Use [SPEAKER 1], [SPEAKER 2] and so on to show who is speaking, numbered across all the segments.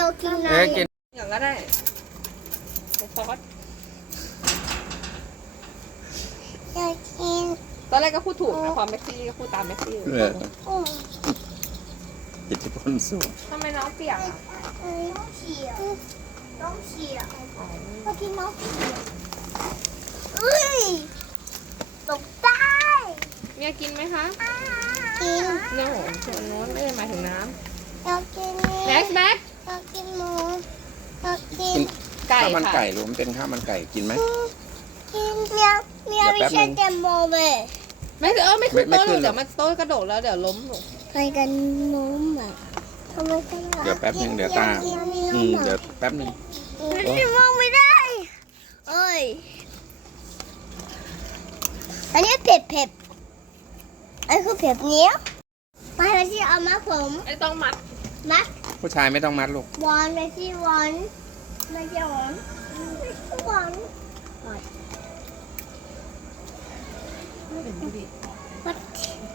[SPEAKER 1] กินอะไร
[SPEAKER 2] กิน
[SPEAKER 3] อย่างก็ได้ซอส
[SPEAKER 1] อยากกิน
[SPEAKER 3] ตอนแรกก็พูดถูกนะความแม็กซี่ก็พูดตามแม็กซี่
[SPEAKER 1] อืม
[SPEAKER 2] อิทธิพลสูง
[SPEAKER 3] ทำไมน้องเปียกอ่ะ
[SPEAKER 1] ต้องเฉียต้องเฉียอยากกินน้องเฉียเอ้ยตกใจ
[SPEAKER 3] เมียกินไหมคะ
[SPEAKER 1] กิน
[SPEAKER 3] โน่ส่วนโน้นไม่ได้หมายถึงน้
[SPEAKER 1] อยากกิน
[SPEAKER 3] ำแม็กแม็ก
[SPEAKER 1] อยากกินหมูอยากกิน
[SPEAKER 3] ไก่
[SPEAKER 2] ข้าวมัน
[SPEAKER 3] ค่ะ
[SPEAKER 2] ไก่รวมเป็นข้าวมันไก่กินไหม
[SPEAKER 1] กินเมียวเมียว
[SPEAKER 2] เดี๋
[SPEAKER 1] ไม่
[SPEAKER 2] ยวแป๊บนึ
[SPEAKER 1] ใช่
[SPEAKER 2] ง
[SPEAKER 1] แตงโมเว้ย
[SPEAKER 3] ไม่ไม่ขึ้น
[SPEAKER 2] ไม่
[SPEAKER 3] โต๊ะ
[SPEAKER 2] ขึ้
[SPEAKER 3] ลู
[SPEAKER 2] น
[SPEAKER 3] กเดี๋ยวมันโต๊ะกระโดดแล้วเดี๋ยวล้มลูก
[SPEAKER 1] ใครกันนุ่มอ่ะทำไมกัน
[SPEAKER 2] เดี๋ยวแป๊บนึงเดี๋ยวตาเดี๋ยวแป๊บนึง
[SPEAKER 1] มองไม่ได้เอ้ยอันนี้เผ็ดอันคือเผ็ดเนี้ยไปที่เอามาผม
[SPEAKER 3] ไอ้ต้องมัด
[SPEAKER 1] มัด
[SPEAKER 2] ผู้ชายไม่ต้องมัดลูก
[SPEAKER 1] วอนไปที่วอนไม่ใช่วอนวอนวัด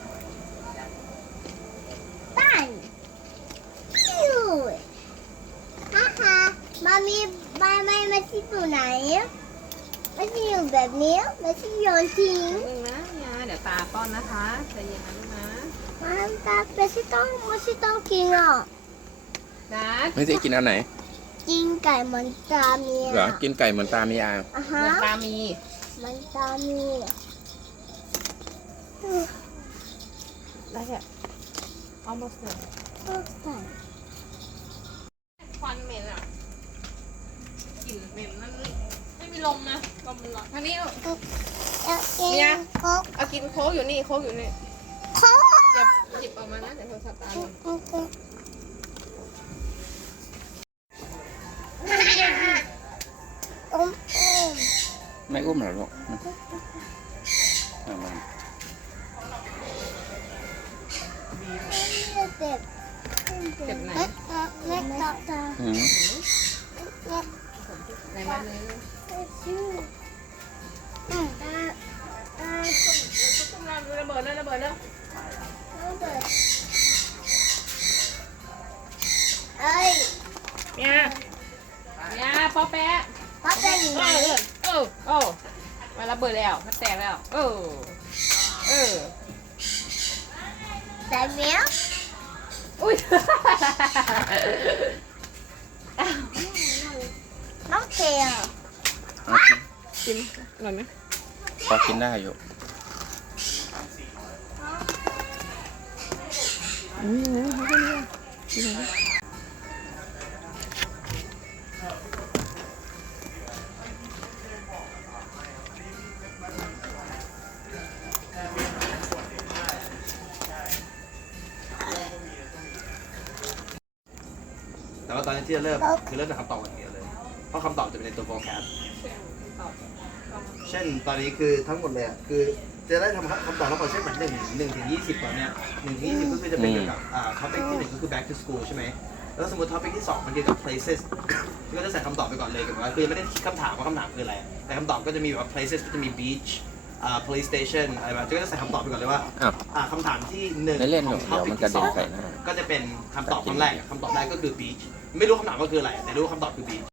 [SPEAKER 1] บ้านปิ้วฮ่าฮ่ามามีมาที่อยู่ไหนไม่ที่อยู่แบบนี้ไม่ที่โยนทิ้ง
[SPEAKER 3] นึงนะยาเดี๋ยวตาป้อนนะคะใจเย็นนะลูกนะ
[SPEAKER 1] มันตาไม่ต้องกินอ่ะ
[SPEAKER 3] นัด
[SPEAKER 2] ไม่ใช่กินอันไหน
[SPEAKER 1] กินไก่มันตามี
[SPEAKER 2] เหรอกินไก่เหมือนตามีอา
[SPEAKER 1] อ่ะ
[SPEAKER 3] เห
[SPEAKER 1] ฮะ
[SPEAKER 3] มือนตามี
[SPEAKER 1] มันตามี
[SPEAKER 3] ได้แค่เอามาเสิร์ฟ
[SPEAKER 1] ใส่
[SPEAKER 3] ควันเหม็นอ่ะกลิ่นเหม็นนั่นไม่มีลมนะลมมันร้อนอันนี้
[SPEAKER 1] แล้วกิน
[SPEAKER 3] เนี่ย
[SPEAKER 1] โค้ก
[SPEAKER 3] เอากินโค้กอยู่นี่โค้กอยู่นี่
[SPEAKER 1] โค้ก
[SPEAKER 3] เดี๋ยวหยิบออกมานะเดี๋ยวโทรศัพท์ตาลง
[SPEAKER 1] โอเคอม
[SPEAKER 2] ไม่อุ้มเหรอลูกมา
[SPEAKER 1] เจ็บ
[SPEAKER 3] เจ็บไหน
[SPEAKER 1] เล็กตาตา
[SPEAKER 2] อืม
[SPEAKER 3] ไหนมาเลย
[SPEAKER 1] ชื่อ
[SPEAKER 3] ระเบิดเลยระเบิดเลย
[SPEAKER 1] เอ้ย
[SPEAKER 3] เนี่ยพอแปะ
[SPEAKER 1] ป้าเป็นยังไง
[SPEAKER 3] เออมาระเบิดแล้วมันแตกแล้วเออ
[SPEAKER 1] แต่เมีย
[SPEAKER 3] อุ้ย
[SPEAKER 1] น้องเกลียว
[SPEAKER 2] เอากิน
[SPEAKER 3] กินอร่อยไหม
[SPEAKER 2] พอกินได้อยู่
[SPEAKER 4] แต่ว่าตอนนี้ที่จะเริ่มคือเริ่มจากคำตอบก่อนเดียวเลย เพราะคำตอบจะเป็นในตัว forecast เช่นตอนนี้คือทั้งหมดเลยอะคือจะได้ทำคำตอบทั้งหมดเช่นเหมือน1 ถึง 20ตอนเนี้ย1 ถึง 20ก็คือจะเป็นเกี่ยวกับtopic ที่ 1ก็คือ back to school ใช่ไหมแล้วสมมติ topic ที่ 2มันเกี่ยวกับ places ก็จะใส่คำตอบไปก่อนเลยกับว่าคือยังไม่ได้คิดคำถามว่าคำถามคืออะไร แต่คำตอบก็จะมีแบบว่า places ก็จะมี beach police station อะไรแบบก็จะใส่คำตอบไปก่อนเลยว่า
[SPEAKER 2] อ้าว
[SPEAKER 4] คำถามที่1
[SPEAKER 2] ไม่เล่น
[SPEAKER 4] ข
[SPEAKER 2] หร
[SPEAKER 4] อ
[SPEAKER 2] อง ก
[SPEAKER 4] topic
[SPEAKER 2] เดี๋ยวมันกระ
[SPEAKER 4] ที่
[SPEAKER 2] เด็น
[SPEAKER 4] 2
[SPEAKER 2] ใส่หน้า
[SPEAKER 4] ก็จะเป็นคำตอบคำแรกคำตอบแรกก็คือ beach ไม่รู้คำถามก็คืออะไรแต่รู้คำตอบคือ beach